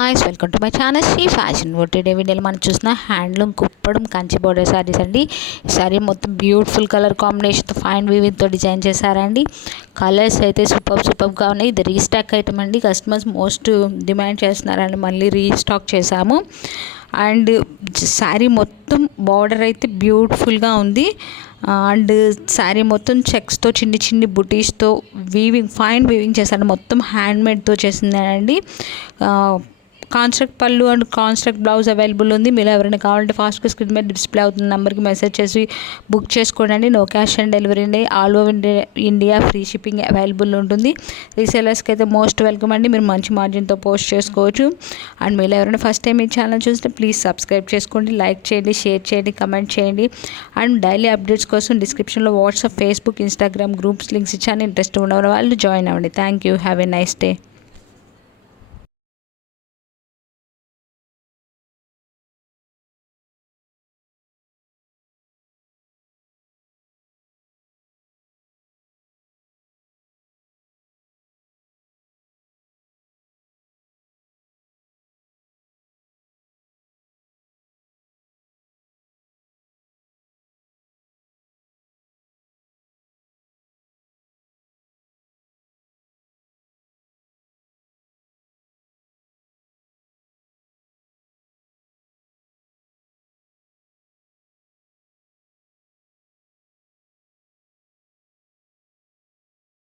Hi's welcome to my channel Sri fashion world. Today వీడియోలో మనం చూసిన handloom Kuppadam Kanchi border saris అండి. ఈ శారీ మొత్తం బ్యూటిఫుల్ కలర్ కాంబినేషన్తో ఫైన్ వీవింగ్తో డిజైన్ చేశారండి. కలర్స్ అయితే సూపర్గా ఉన్నాయి. ఇది రీస్టాక్ ఐటమ్ అండి. కస్టమర్స్ మోస్ట్ డిమాండ్ చేస్తున్నారండి, మళ్ళీ రీస్టాక్ చేశాము. అండ్ శారీ మొత్తం బార్డర్ అయితే బ్యూటిఫుల్గా ఉంది. అండ్ శారీ మొత్తం చెక్స్తో చిన్ని బుటీస్తో ఫైన్ వీవింగ్ చేశారు. మొత్తం హ్యాండ్మేడ్తో చేసిందండి. కాన్స్ట్రక్ట్ పళ్ళు అండ్ కాన్స్ట్రక్ట్ బ్లౌజ్ అవైలబుల్ ఉంది. మీరు ఎవరైనా కావాలంటే ఫాస్ట్గా స్క్రీన్ మీద డిస్ప్లే అవుతున్న నెంబర్కి మెసేజ్ చేసి బుక్ చేసుకోండి. నో క్యాష్ ఆన్ డెలివరీ అండి. All over India free shipping available ఉంటుంది. రీసేలర్స్కి అయితే మోస్ట్ వెల్కమ్ అండి. మీరు మంచి మార్జిన్తో పోస్ట్ చేసుకోవచ్చు. అండ్ మీరు ఎవరైనా ఫస్ట్ టైం ఈ ఛానల్ చూస్తే ప్లీజ్ సబ్స్క్రైబ్ చేసుకోండి, లైక్ చేయండి, షేర్ చేయండి, కమెంట్ చేయండి. అండ్ డైలీ అప్డేట్స్ కోసం డిస్క్రిప్షన్లో WhatsApp, Facebook, Instagram groups links ఇచ్చాను. ఇంట్రెస్ట్ ఉన్న వాళ్ళు జాయిన్ అవ్వండి. Thank you. Have a nice day.